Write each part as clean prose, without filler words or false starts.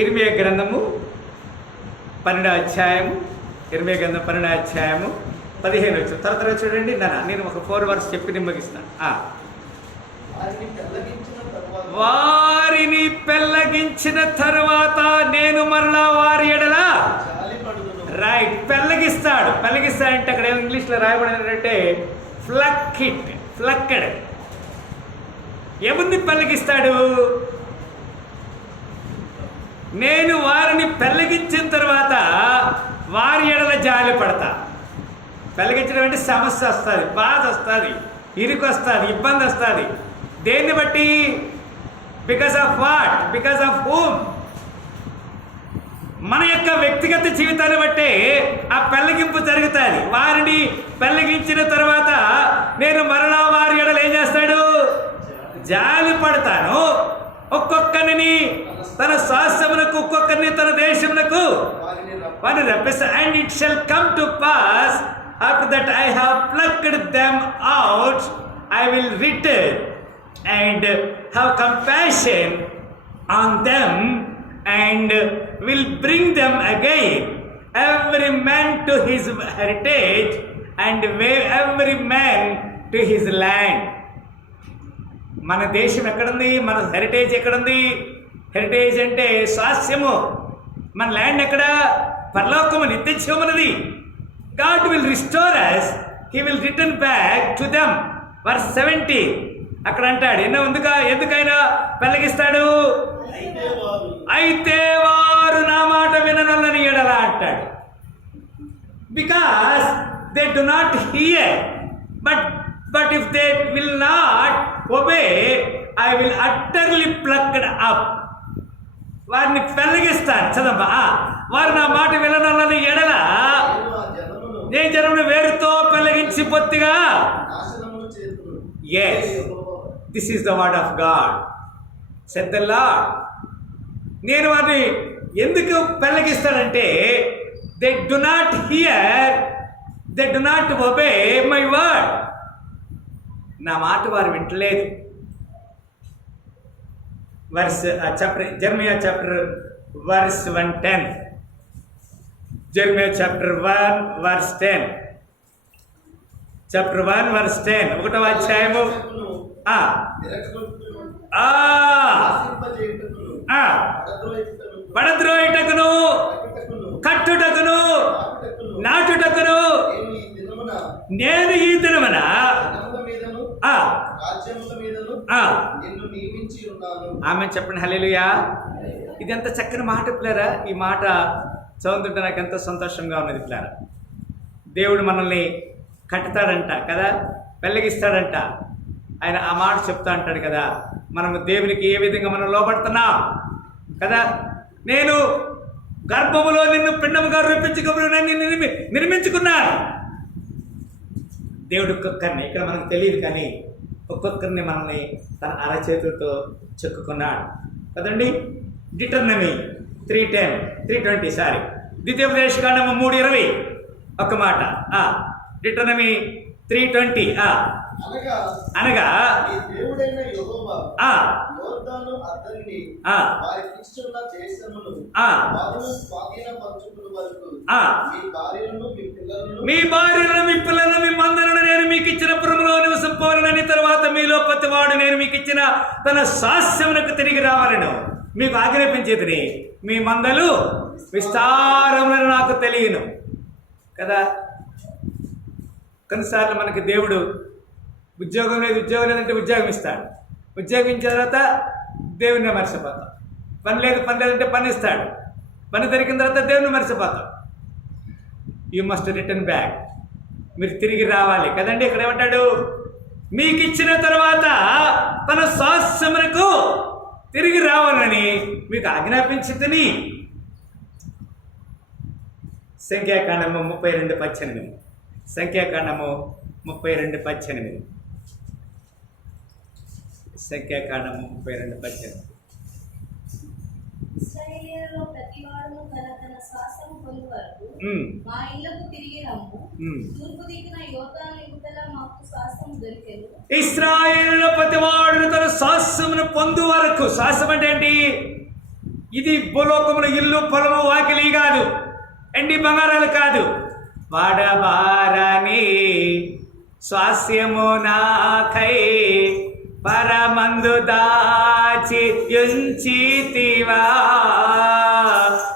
ఇర్మియా గ్రంథము 12వ అధ్యాయము, ఇర్మియా గ్రంథం 12వ అధ్యాయము 15 వచ్చు. త్వర చూడండి. నేను ఒక 4 వర్స్ చెప్పి నిమ్మగిస్తాను. వారిని పెళ్ళగించిన తరువాత నేను మరలా వారి ఎడల రైట్ పెళ్ళగిస్తాడంటే అక్కడ ఇంగ్లీష్లో రాయబడినట్టే ఫ్లక్కెడ్. ఏముంది పెళ్ళగిస్తాడు? నేను వారిని పెళ్ళగించిన తర్వాత వారి ఎడల జాలి పడతా. పెళ్ళగించడం అంటే సమస్య వస్తుంది, బాధ వస్తుంది, ఇరుకు వస్తుంది, ఇబ్బంది వస్తుంది. దేన్ని బట్టి? Because of what? Because of whom? మన యొక్క వ్యక్తిగత జీవితాన్ని బట్టే ఆ పెళ్ళగింపు జరుగుతుంది. వారిని పెళ్ళగించిన తర్వాత నేను మరలా వారి ఎడల ఏం చేస్తాడు? జాలి పడతాను. ఒక్కొక్కరిని తన స్వాస్థ్యమునకు, ఒక్కొక్కరిని తన దేశమునకు వారిని రప్పిస్తా. And it shall come to pass after that I have plucked them out, I will return and have compassion on them and will bring them again, every man to his heritage and every man to his land. మన దేశం ఎక్కడుంది? మన heritage ఎక్కడుంది? Heritage అంటే స్వాస్థ్యము. మన land ఎక్కడ? పరలోకము, నిత్యజీవమునది. God will restore us, he will return back to them. Verse 70 అక్కడ అంటాడు, ఎందుకైనా పెళ్ళగిస్తాడు? అయితే వారు నా మాట విననొల్లని ఎడల అంటాడు. Because they do not here, but if they will not obey, I will utterly plucked up. వారిని పెళ్ళగిస్తాను. చదమ్మా. వారు నా మాట విననొల్లని ఎడల నేను జనమును వేరుతో పెళ్ళగించి పొత్తిగా. Yes, this is the word of God, said the Lord. నేను వారిని ఎందుకు పెళ్ళగిస్తానంటే they do not hear, they do not obey my word. నా మాట వారు వింటలేదు. Jeremiah chapter verse 110. Jeremiah chapter 1 verse 10. Chapter 1 verse 10, 1వ అధ్యాయము. పడద్రోయుటకును, కట్టుటకును, నాటుటకును నేను ఈ దినమున ఆమె చెప్పండి. హల్లెలూయా. ఇది ఎంత చక్కని మాట పిల్లరా. ఈ మాట చదువుతుంటే నాకు ఎంతో సంతోషంగా ఉన్నది పిల్లరా. దేవుడు మనల్ని కట్టుతాడంట కదా, పెళ్ళగిస్తాడంట. ఆయన ఆ మాట చెప్తా అంటాడు కదా. మనము దేవునికి ఏ విధంగా మనం లోబడుతున్నాం కదా. నేను గర్భములో నిన్ను పిండముగా రూపించుకుని నిన్ను నిర్మించుకున్నాను. దేవుడు ఒక్కొక్కరిని, ఇక్కడ మనకు తెలియదు కానీ ఒక్కొక్కరిని మనల్ని తన అరచేతులతో చెక్కుకున్నాడు కదండి. డిటర్నమీ 3:20 ద్వితీయోపదేశకాండము 3:20 ఒక మాట. డిటర్నమీ 3:20 అనగా మీ భార్యలను, మీ పిల్లలను, మీ మందలను నేను మీకు ఇచ్చిన పురములో నివసింపవలనని, తర్వాత మీలో ప్రతివాడు నేను మీకు ఇచ్చిన తన స్వాస్థ్యమునకు తిరిగి రావాలను మీకు ఆజ్ఞాపించేదని. మీ మందలు విస్తారములను నాకు తెలియను కదా. కొన్నిసార్లు మనకి దేవుడు ఉద్యోగం లేదంటే ఉద్యోగం ఇస్తాడు. ఉద్యోగం ఇచ్చిన తర్వాత దేవుడిని మర్చిపోతాం. పని లేదంటే పని ఇస్తాడు. పని దొరికిన తర్వాత దేవుడిని మర్చిపోతాం. You must return back. మీరు తిరిగి రావాలి కదండి. ఇక్కడ ఏమంటాడు? మీకు ఇచ్చిన తర్వాత తన స్వాస్థ్యమునకు తిరిగి రావాలని మీకు ఆజ్ఞాపించిందని. సంఖ్యాకాండము 32:18. సంఖ్యాకాండము 32:18. సంఖ్యాకాండము 32:18. ఇశ్రాయేలులో ప్రతివాడును తన స్వాస్థ్యము పొందు వరకు మా ఇళ్ళకు తిరిగి రమ్ము. తూర్పు దిక్కున యోర్దాను ఇవతల మాకు స్వాస్థ్యము దొరికెను. ఇశ్రాయేలులో ప్రతివాడును తన స్వాస్థ్యమును పొందు వరకు. స్వాస్థ్యం అంటే ఏంటి? ఇది భూలోకమున ఇల్లు పొలము వాకిలి కాదు, ఎండి బంగారాలు కాదు. వాడబారని స్వాస్యము నాకై పరమందు దాచి యుంచితివా.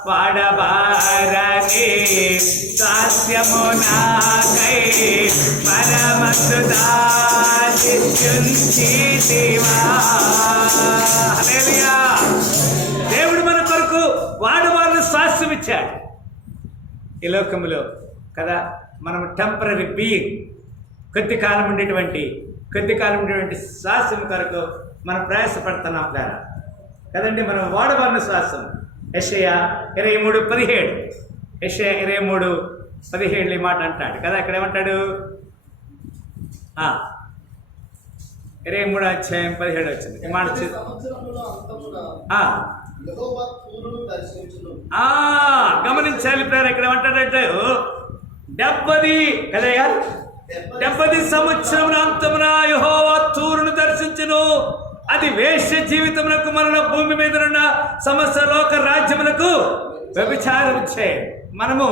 వాడబారని స్వాస్యము నాకై పరమందు దాచి యుంచితివా. హల్లెలూయా. దేవుడు మన కొరకు వాడబారని స్వాస్థ్యం ఇచ్చాడు. ఈ లోకంలో కదా మనం టెంపరీ బీయింగ్, కొద్ది కాలం ఉండేటువంటి శ్వాసం కొరకు మనం ప్రయాసపడుతున్నాం కదా కదండి. మనం వాడబడిన శ్వాసం. యెషయా 23:17 యెషయా 23:17 ఈ మాట అంటాడు కదా. ఇక్కడ ఏమంటాడు? 23:17 వచ్చింది ఈ మాట. గమనించాలి ప్రేర. ఇక్కడ ఏమంటాడంటే 70 సంవత్సరమున అంతమున యెహోవా తూరును దర్శించును. అది వేశ్య జీవితమునకు మరణ భూమి మీద ఉన్న సమస్త లోక రాజ్యములకు వ్యభిచారం చే. మనము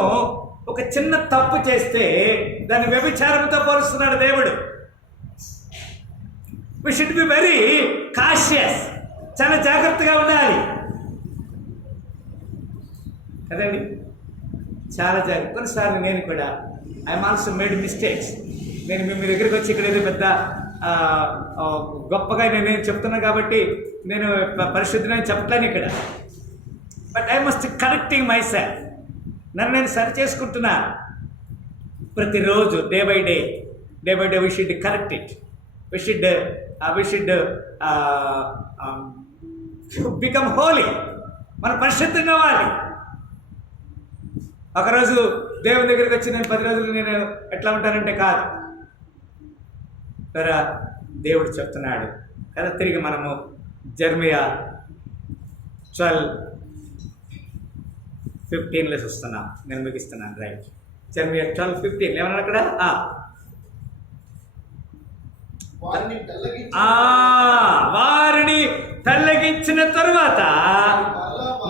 ఒక చిన్న తప్పు చేస్తే దాన్ని వ్యభిచారంతో పోలుస్తున్నాడు దేవుడు. We should be very cautious, చాలా జాగ్రత్తగా ఉండాలి కదండి, చాలా జాగ్రత్త. కొన్నిసార్లు నేను కూడా ఐఎమ్ ఆల్సో మేడ్ మిస్టేక్స్. నేను మీ దగ్గరికి వచ్చి ఇక్కడ ఏదో పెద్ద గొప్పగా నేను చెప్తున్నాను కాబట్టి నేను పరిశుద్ధులని చెప్పట్లేను ఇక్కడ. But I must correcting my self. నన్ను నేను సరి చేసుకుంటున్నా ప్రతిరోజు. Day by day we should correct it. We should become holy. మనం పరిశుద్ధంగా అవ్వాలి. ఒకరోజు దేవుని దగ్గరికి వచ్చి నేను 10 రోజులు నేను ఎట్లా ఉంటానంటే కాదు కదా. దేవుడు చెప్తున్నాడు కదా. తిరిగి మనము జెర్మియా 12:15 చూస్తున్నాం. నేను ముగిస్తున్నాను. రైట్. జెర్మియా 12:15 ఏమన్నాడు అక్కడ? వారిని పెళ్ళగించిన తరువాత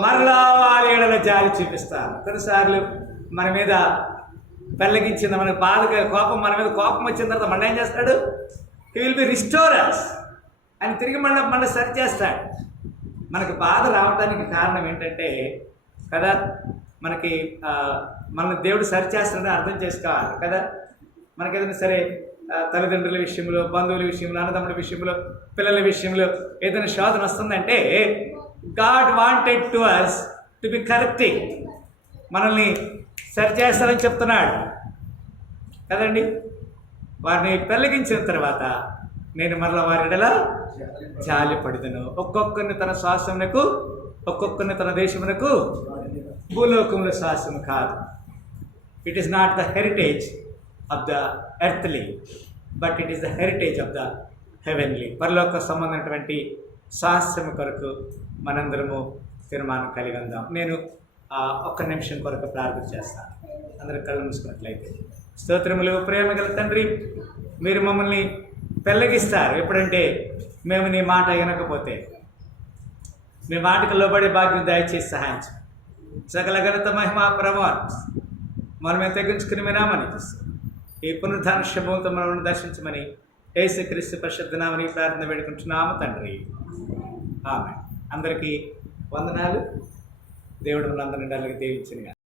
మరలా వారి ఎడల జాలి చూపిస్తారు. కొన్నిసార్లు మన మీద పెళ్ళగించింది, మనకు బాధ కోపం, మన మీద కోపం వచ్చిన తర్వాత మన ఏం చేస్తాడు? హీ విల్ బి రిస్టోరర్స్ అని తిరిగి మన సరి చేస్తాడు. మనకి బాధ రావడానికి కారణం ఏంటంటే కదా, మనకి మన దేవుడు సరి చేస్తాడని అర్థం చేసుకోవాలి కదా. మనకి ఏదైనా సరే తల్లిదండ్రుల విషయంలో, బంధువుల విషయంలో, అన్నదమ్ముల విషయంలో, పిల్లల విషయంలో ఏదైనా శోధన వస్తుందంటే God wanted to us to be correcting, మనల్ని సరి చేస్తారని చెప్తున్నాడు కదండి. వారిని పెళ్ళగించిన తర్వాత నేను మరలా వారి ఎడల జాలి పడుదును. ఒక్కొక్కరిని తన శ్వాసమునకు, ఒక్కొక్కరిని తన దేశమునకు. భూలోకంలో శ్వాసము కాదు. It is not the heritage of the earthly, but it is the heritage of the heavenly. పరలోక సంబంధమైనటువంటి శ్వాసము కొరకు మనందరము తీర్మానం కలిగి ఉందాం. నేను ఒక్క నిమిషం కొరకు ప్రార్థన చేస్తాను. అందరూ కళ్ళు మూసుకున్నట్లయితే. స్తోత్రములు. ప్రేమ గల తండ్రి, మీరు మమ్మల్ని పెళ్ళగిస్తారు ఎప్పుడంటే మేము నీ మాట వినకపోతే. మీ మాటకు లోబడే భాగ్యం దయచేసి సహాయం. సకల ఘనత మహిమ ప్రభావం మనమే తగ్గించుకుని మీ నామని ఈ పునరుద్ధాన శుభంతో మనల్ని దర్శించమని యేసుక్రీస్తు పరిశుద్ధ నామని ప్రార్థన వేడుకుంటున్నాము తండ్రి. ఆమేన్. అందరికీ వందనాలు. దేవుడు మనందరినీ దీవించును గాక.